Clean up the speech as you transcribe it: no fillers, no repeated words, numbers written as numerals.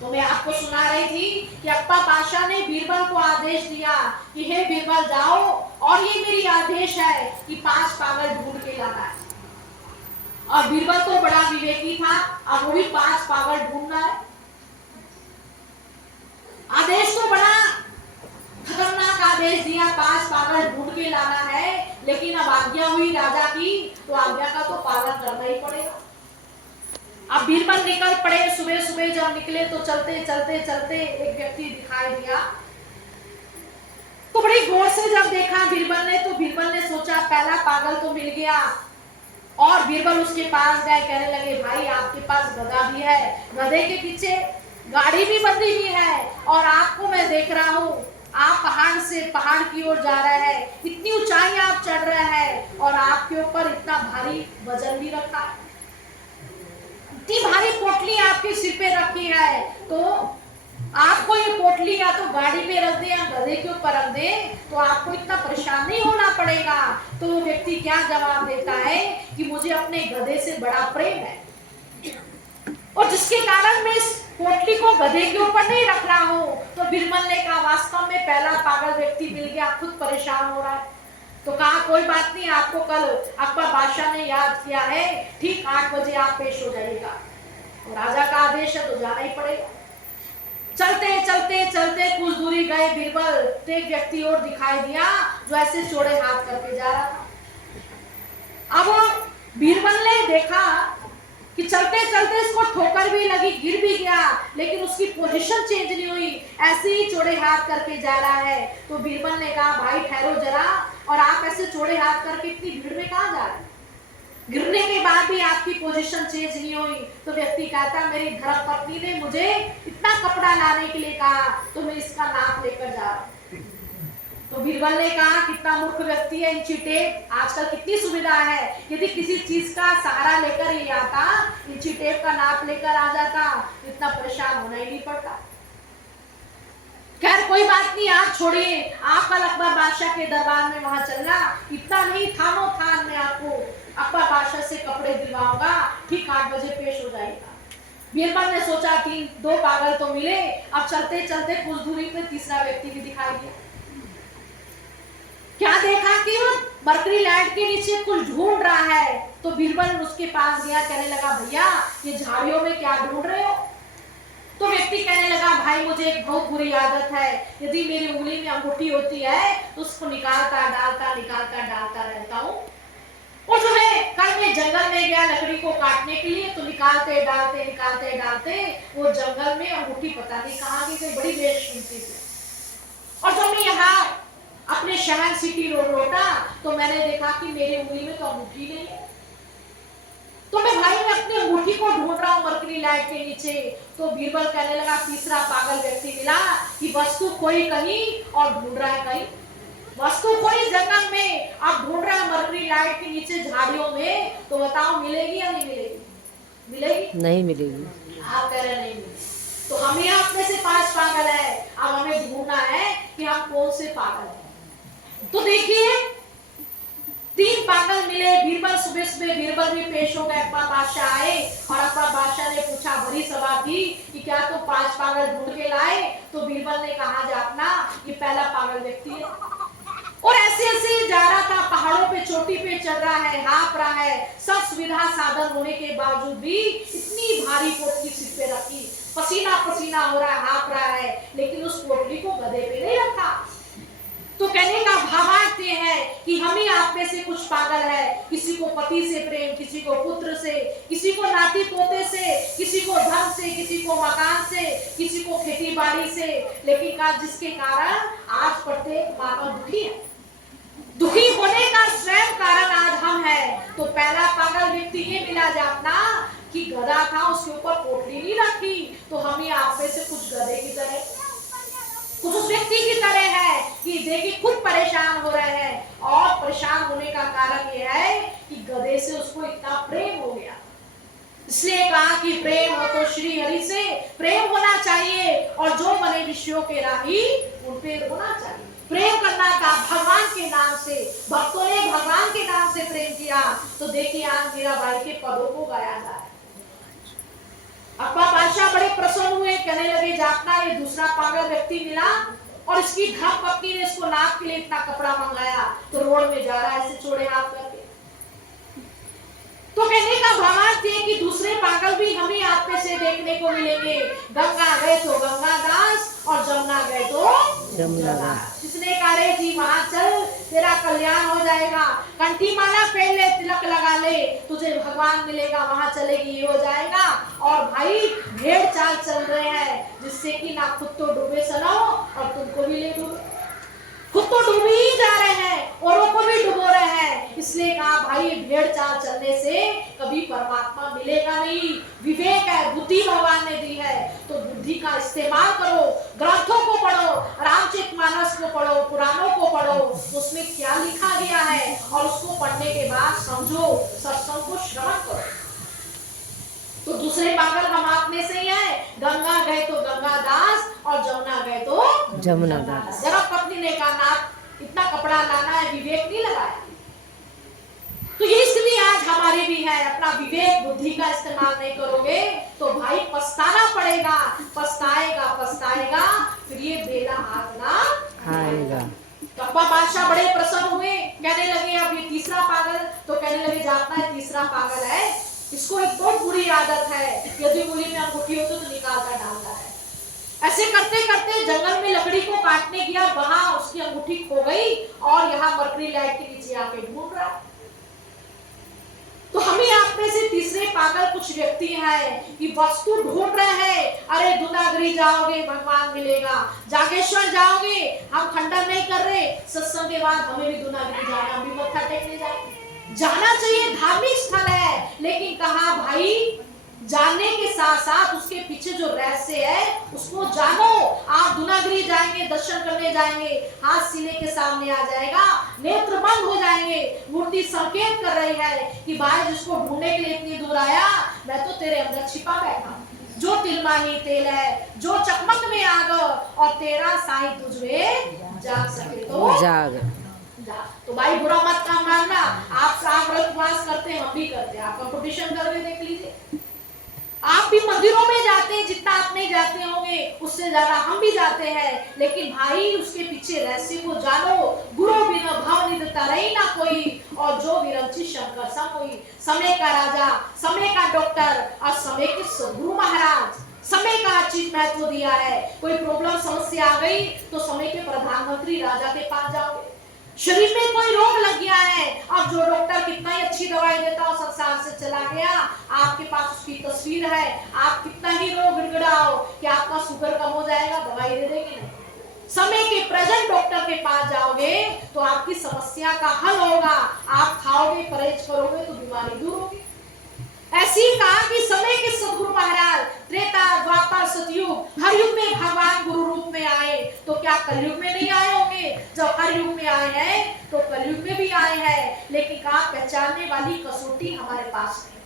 तो मैं आपको सुना रही थी कि अक्बा बादशाह ने बीरबल को आदेश दिया कि हे बीरबल जाओ, और ये मेरी आदेश है कि 5 पागल ढूंढ के लाना है। और बीरबल तो बड़ा विवेकी था, अब वो भी 5 पागल ढूंढना है। आदेश तो बड़ा खतरनाक आदेश दिया, 5 पागल ढूंढ के लाना है, लेकिन अब आज्ञा हुई राजा की, तो आज्ञा का तो पालन करना ही पड़ेगा। अब बीरबल निकल पड़े। सुबह सुबह जब निकले तो चलते चलते चलते एक व्यक्ति दिखाई दिया। तो बड़ी गौर से जब देखा बीरबल ने, तो बीरबल ने सोचा पहला पागल तो मिल गया। और बीरबल उसके पास गए, कहने लगे भाई आपके पास गधा भी है, गधे के पीछे गाड़ी भी बंधी हुई है, और आपको मैं देख रहा हूँ आप पहाड़ से पहाड़ की ओर जा रहे हैं, इतनी ऊंचाई आप चढ़ रहे हैं, और आपके ऊपर इतना भारी वजन भी रखा है, इतनी भारी पोटली आपके सिर पे रखी है, तो आपको ये पोटली या तो गाड़ी पे रख दे या गधे के ऊपर रख दे, तो आपको इतना परेशान नहीं होना पड़ेगा। तो वो व्यक्ति क्या जवाब देता है कि मुझे अपने गधे से बड़ा प्रेम है, और जिसके कारण मैं इस पोटली को गधे के ऊपर नहीं रख रहा हूँ। तो बीरबल ने कहा वास्तव में पहला पागल व्यक्ति मिल गया, खुद परेशान हो रहा है। तो कहा कोई बात नहीं, आपको कल अकबर बादशाह ने याद किया है, ठीक 8 बजे आप पेश हो जाइएगा। तो राजा का आदेश है तो जाना ही पड़ेगा। चलते चलते चलते कुछ दूरी गए बीरबल, तो एक व्यक्ति और दिखाई दिया जो ऐसे चौड़े हाथ करके जा रहा था। अब बीरबल ने देखा कि चलते चलते इसको ठोकर भी लगी, गिर भी गया, लेकिन उसकी पोजीशन चेंज नहीं हुई, ऐसे ही चौड़े हाथ करके जा रहा है। तो बीरबल ने कहा भाई ठहरो जरा, और आप ऐसे चौड़े हाथ करके इतनी भीड़ में कहां जा रहे हैं? गिरने के बाद भी आपकी पोजीशन चेंज नहीं हुई। तो व्यक्ति कहता मेरी धर्मपत्नी ने मुझे इतना कपड़ा लाने के लिए कहा, तो मैं इसका नाप लेकर जा रहा हूं। तो बीरबल ने कहा कितना मूर्ख व्यक्ति है, इंची टेप आजकल कितनी सुविधा है, यदि किसी चीज का सहारा लेकर ही आता, इंची टेप का नाप लेकर आ जाता, इतना परेशान होना ही नहीं पड़ता। खैर कोई बात नहीं, आप छोड़िए, आप कल अकबर बादशाह के दरबार में वहां चलना, इतना नहीं थानो थान में आपको अकबर बादशाह से कपड़े दिलवाऊंगा, ठीक 8 बजे पेश हो जाएगा। बीरबल ने सोचा 2 पागल तो मिले, अब चलते चलते कुछ दूरी पे तीसरा व्यक्ति भी दिखाई दिया। क्या देखा कि वो मरकरी लाइट के नीचे कुछ ढूंढ रहा है। तो बीरबल उसके पास गया, कहने लगा भैया ये झाड़ियों में क्या ढूंढ रहे हो? तो व्यक्ति कहने लगा भाई मुझे एक बहुत बुरी आदत है, यदि मेरी उंगली में अंगूठी होती है तो उसको निकालता डालता रहता हूँ। और जो है कल मैं जंगल में गया लकड़ी को काटने के लिए, तो निकालते डालते वो जंगल में अंगूठी पता नहीं कहाँ गई, बड़ी बेशकीमती थी। और जब मैं यहाँ अपने शहर सिटी रोड लौटा, तो मैंने देखा कि मेरी उंगली में तो अंगूठी नहीं है। तो मैं भाई मैं अपनी अंगूठी को ढूंढ रहा हूँ मरकरी लाइट के नीचे। तो बीरबल कहने लगा तीसरा पागल व्यक्ति मिला कि वस्तु खोई कहीं और ढूंढ रहा है कहीं, वस्तु खोई जंगल में, आप ढूंढ रहा है मरकरी लाइट के नीचे झाड़ियों में, तो बताओ मिलेगी या नहीं मिलेगी? मिलेगी? नहीं मिलेगी। आप कह रहे नहीं मिलेगी। तो हम यहाँ अपने से 5 पागल है, अब हमें ढूंढना है कि हम कौन से पागल है। तो देखिए 3 पागल मिले। बीरबल सुबह सुबह बीरबल भी पेश हो गए, अकबर बादशाह आए, और अकबर बादशाह ने पूछा बड़ी सभा थी कि क्या तो 5 पागल ढूंढ के लाए? तो बीरबल ने कहा जापना ये पहला पागल व्यक्ति है। और ऐसे ऐसे जा रहा था, पहाड़ों पे चोटी पे चढ़ रहा है, हाँफ रहा है, सब सुविधा साधन होने के बावजूद भी इतनी भारी पोटली सिर पे रखी, पसीना पसीना हो रहा है, हाँफ रहा है, लेकिन उस पोटली को गधे पे नहीं रखा। तो कहने का भावार्थ ये है कि हम ही आप में से कुछ पागल है, किसी को पति से प्रेम, किसी को पुत्र से, किसी को नाती पोते से, किसी को धन से, किसी को मकान से, किसी को खेती बाड़ी से, लेकिन जिसके कारण आज प्रत्येक मानव दुखी है। दुखी होने का स्वयं कारण आज हम हैं। तो पहला पागल व्यक्ति ये मिला जापना कि गधा था, उसके ऊपर पोटली नहीं रखी। तो हम ही आप में से कुछ गधे की तरह, कुछ उस व्यक्ति की तरह है कि देखिए खुद परेशान हो रहे हैं, और परेशान होने का कारण यह है कि गधे से उसको इतना प्रेम हो गया। इसलिए कहा कि प्रेम हो तो श्री हरि से प्रेम होना चाहिए, और जो बने विषयों के राही उन पे होना चाहिए। प्रेम करना था भगवान के नाम से, भक्तों ने भगवान के नाम से प्रेम किया। तो देखिए आज मीराबाई के पदों को गाया जा रहा है। अकबर बादशाह बड़े प्रसन्न हुए, कहने लगे जापना ये दूसरा पागल व्यक्ति मिला और इसकी धर्म पत्नी ने इसको नाक के लिए इतना कपड़ा मंगाया, तो रोड में जा रहा है ऐसे छोड़े हाथ करके। तो कहने का भावार्थ है कि दूसरे पागल भी हम ही आप में से देखने को मिलेंगे। गंगा गए तो गंगा दास और जमुना गए तो जमुना दास। इसने कहा रे जी वहां चल, तेरा कल्याण हो जाएगा, कंठी माला पहन ले, तिलक लगा ले, तुझे भगवान मिलेगा, वहां चलेगी ये हो जाएगा। और भाई भेड़ चाल चल रहे हैं जिससे कि ना खुद तो डूबे सनो और तुमको भी ले डूबे। खुद तो डूबे ही जा रहे हैं, औरों को भी डुबो रहे हैं। इसलिए कहा भाई भेड़ चाल चलने से कभी परमात्मा मिलेगा नहीं। विवेक है, बुद्धि भगवान ने दी है, तो बुद्धि का इस्तेमाल करो, ग्रंथों को पढ़ो, रामचरितमानस को पढ़ो, पुराणों को पढ़ो, उसमें क्या लिखा गया है और उसको पढ़ने के बाद समझो, सत्संग को श्रवण करो। तो दूसरे पागल हम आप में से ही है। गंगा गए तो गंगा दास और जमुना गए तो जमुना दास। जरा पत्नी ने कहा नाथ इतना कपड़ा लाना है, विवेक नहीं लगाया। तो ये स्थिति आज हमारी भी है। अपना विवेक बुद्धि का इस्तेमाल नहीं करोगे तो भाई पछताना पड़ेगा, पछताएगा पछताएगा, फिर ये बेला हाथ ना आएगा। कप्पा बादशाह बड़े प्रसन्न हुए, कहने लगे अब ये तीसरा पागल, तो कहने लगे जापना है तीसरा पागल है, इसको एक बहुत बुरी आदत है, यदि मूली में अंगूठी हो तो निकाल कर डालता है। ऐसे करते करते जंगल में लकड़ी को काटने गया, वहां उसकी अंगूठी खो गई और यहाँ मरकरी लाइट के नीचे आके ढूंढ रहा। तो हम ही आप में से तीसरे पागल कुछ व्यक्ति हैं कि वस्तु ढूंढ रहे हैं। अरे दूनागरी जाओगे भगवान मिलेगा, जागेश्वर जाओगे, हम खंडन नहीं कर रहे, सत्संग के बाद हमें भी दूनागरी जाना, हम भी मत्था टेकने जाना चाहिए, धार्मिक स्थल है। लेकिन कहा भाई जानने के साथ साथ उसके पीछे जो रहस्य है उसको जानो। आप दूनागरी जाएंगे, दर्शन करने जाएंगे, हाथ सीने के सामने आ जाएगा, नेत्र बंद हो जाएंगे, मूर्ति संकेत कर रही है कि भाई जिसको ढूंढने के लिए इतनी दूर आया, मैं तो तेरे अंदर छिपा बैठा, जो तिलमाही तेल है, जो चकमक में आग, और तेरा साई तुझमें जाग सके तो जाग। तो भाई बुरा मत काम मानना। आप व्रत उपवास करते हैं, हम भी करते हैं, आप कंपटीशन करके देख लीजिए। आप भी मंदिरों में जाते हैं, जितना आप नहीं जाते होंगे उससे ज्यादा हम भी जाते हैं। लेकिन भाई उसके पीछे रहस्य को जानो। गुरु बिना भाव निधता रही ना कोई, और जो विरंची शंकर सम हुई। समय का राजा, समय का डॉक्टर और समय के सदगुरु महाराज, समय का चीज महत्व दिया है। कोई प्रॉब्लम समस्या आ गई तो समय के प्रधानमंत्री राजा के पास जाओगे। शरीर में कोई रोग लग गया है, अब जो डॉक्टर कितना ही अच्छी दवाई देता हो संसार से चला गया, आपके पास उसकी तस्वीर है, आप कितना ही रोग गिड़गिड़ाओ कि आपका शुगर कम हो जाएगा, दवाई दे देंगे नहीं। समय के प्रेजेंट डॉक्टर के पास जाओगे तो आपकी समस्या का हल होगा। आप खाओगे, परहेज करोगे तो बीमारी दूर होगी। ऐसी कहा कि समय के सदगुरु महाराज त्रेता द्वापर सतयुग हर युग में भगवान गुरु रूप में आए, तो क्या कलयुग में नहीं आए होंगे? जब हर युग में आए हैं तो कलयुग में भी आए हैं। लेकिन कहा पहचानने वाली कसौटी हमारे पास है।